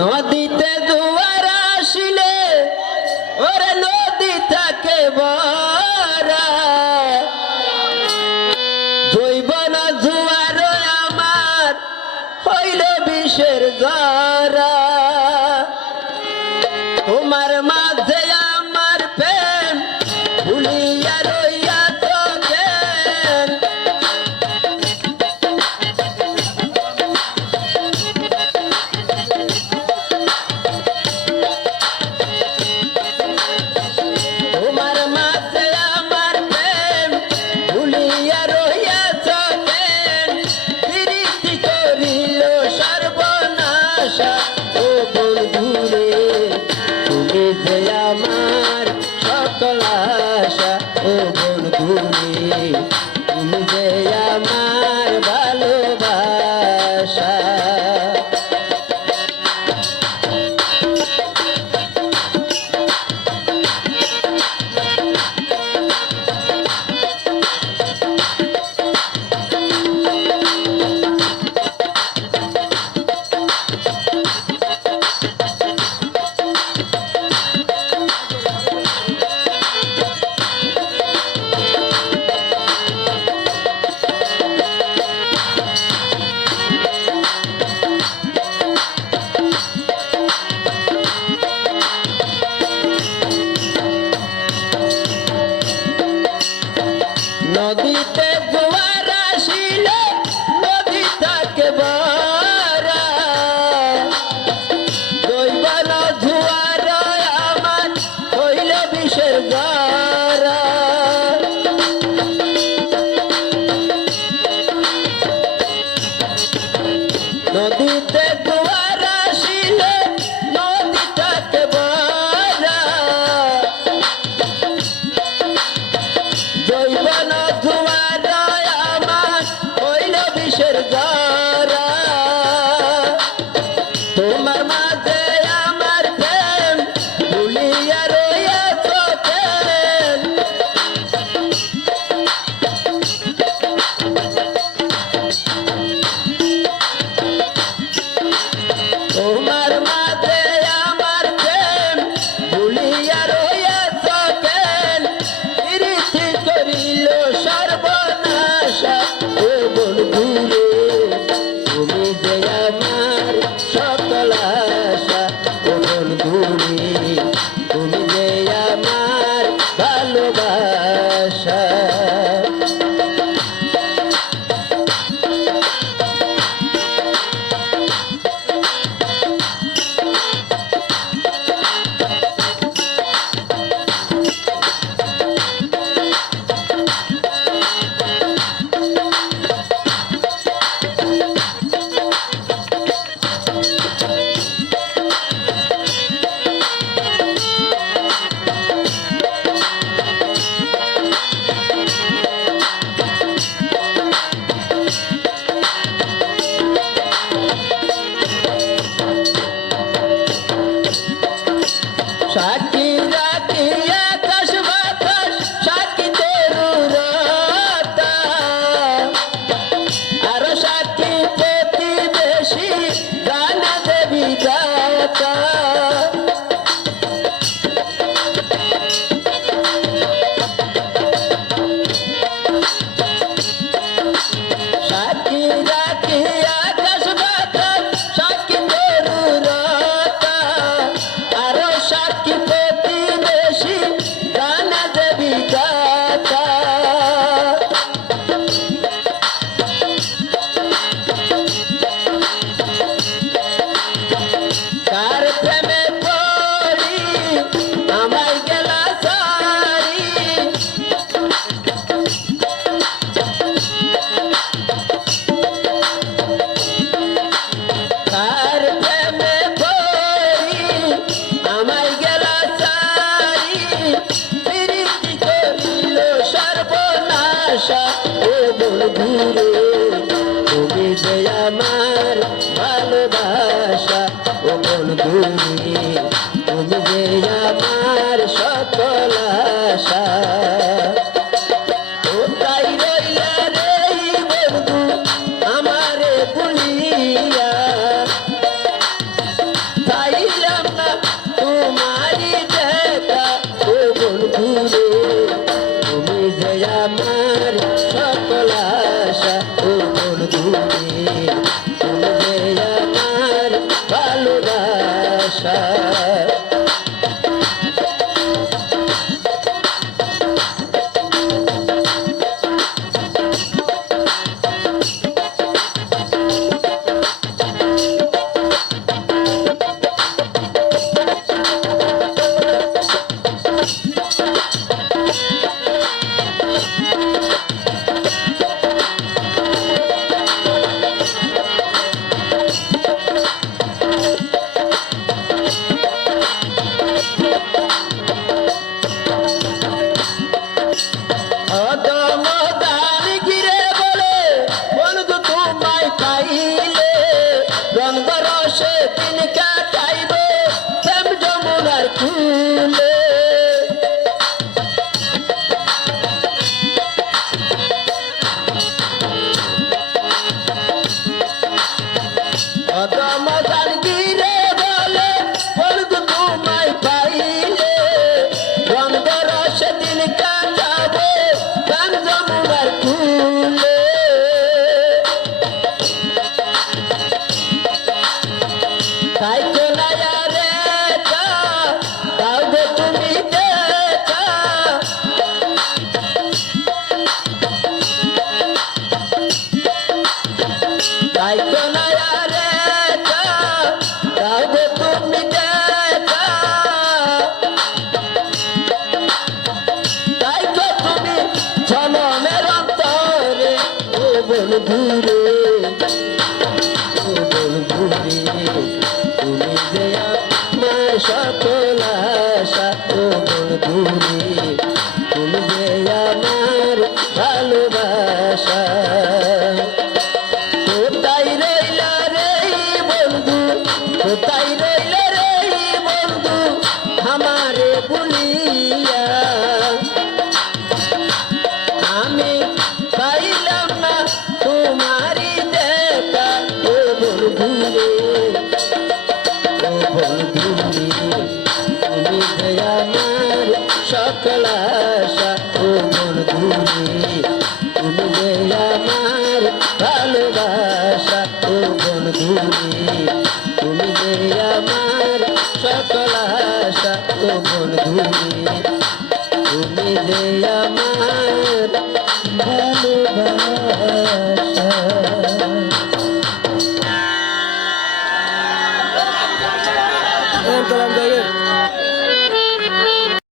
নদীতে দুয়ার আসিলে, ওরে নদী থাকে জৈব না জুয়ার আমার, হইল বিষের যারা তোমার মাঝে তুমি ಸಾಕಿ to pay. Yeah. তুমি যে আমার ভালো সকল সকল দূরে তুমি যে আমার ভালোবাসা, ও বন্ধুরে তুমি যে আমার সকল আশা ও বন্ধুরে তুমি যে আমার